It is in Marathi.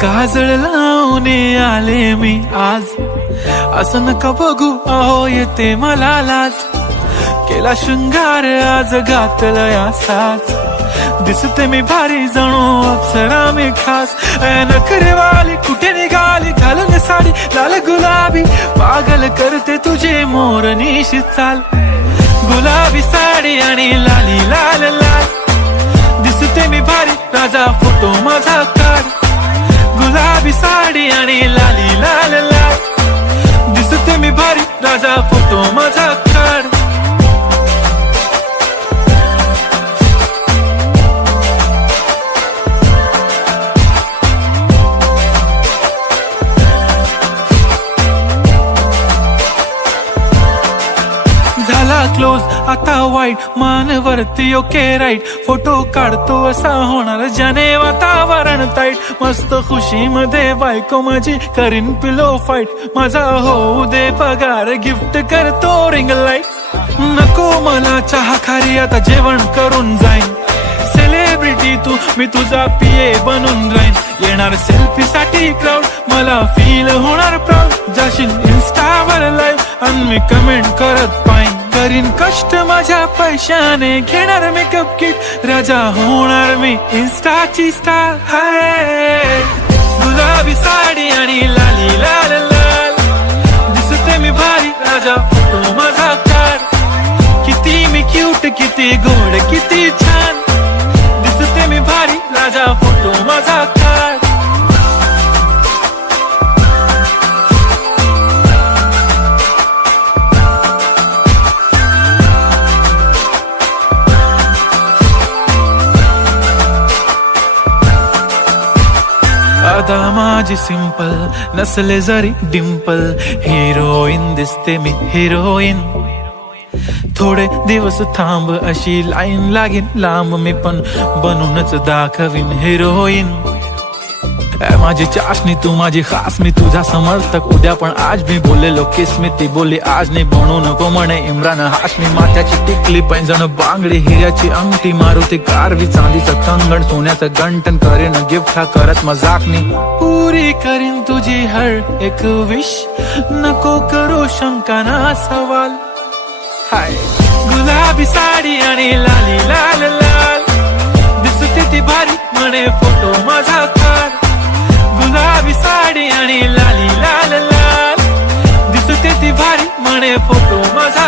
काजळ लावून आले मी आज, असं नका बघू अहो येते मला लाज. केला शृंगार आज घातला साज, दिसते मी भारी जणू अप्सरा मी खास. नखरेवाली कुठे निघाली घालून साडी लाल गुलाबी, पागल करते तुझे मोरनीशी चाल. गुलाबी साडी आणि लाली लाल लाल, दिसते मी भारी राजा फोटो माझा काढ. गुलाबी साडी आणि लाली लाल लाल, दिसते मी भारी राजा फोटो माझा काढ. झाला क्लोज आता वाईट, मानवरती ओके राईट. फोटो काढतो असा होणार ज्याने वातावरण ताईट. मस्त खुशी मध्ये बायको माझी करीन पिलो फाईट. माझा होऊ दे पगार गिफ्ट करतो रिंग लाईट. नको मला चहा खारी आता जेवण करून जाईन. सेलिब्रिटी तू मी तुझा पिये बनून राहीन. येणार सेल्फी साठी क्राऊड मला फील होणार प्राऊड. जाशील इन्स्टावर लाईव्ह आणि मी कमेंट करत पाईन. करीन कष्ट माझ्या पैशाने घेणार मेकअप किट. राजा होणार मी इन्स्टाची स्टार. हाय गुलाबी साडी आणि लाली लाल लाल, दिसते मी भारी राजा फोटो माझा काढ. किती मी क्यूट किती गोड किती छान, दिसते मी भारी राजा फोटो माझा काढ. आता माझी सिंपल नसले जरी डिंपल, हिरोईन दिसते मी हिरोईन. थोडे दिवस थांब अशी लाईन लागेल लांब, मी पण बनूनच दाखवीन हिरोईन. माझी चाशनी तू माझी खास, मी तुझा समर्थक उद्या पण आज. मी बोललेलो किस मी ती बोलली आज नाही. बनू नको म्हणे इम्रान हाशमी. माथ्याची टिकली पैंजण बांगडी हिऱ्याची अंगठी, मारुती कारवी चांदीचं कंगण सोन्याचं गंटन. करेन गिफ्ट हा करत मजाकनी, पुरी करीन तुझी हर एक विश. नको करू शंका ना सवाल. हाय गुलाबी साडी आणि लाली लाल लाल, दिसते ती भारी म्हणे फोटो माझा काढ. गुलाबी साडी आणि लाली लाल लाल, दिसते ती भारी म्हणे फोटो माझा.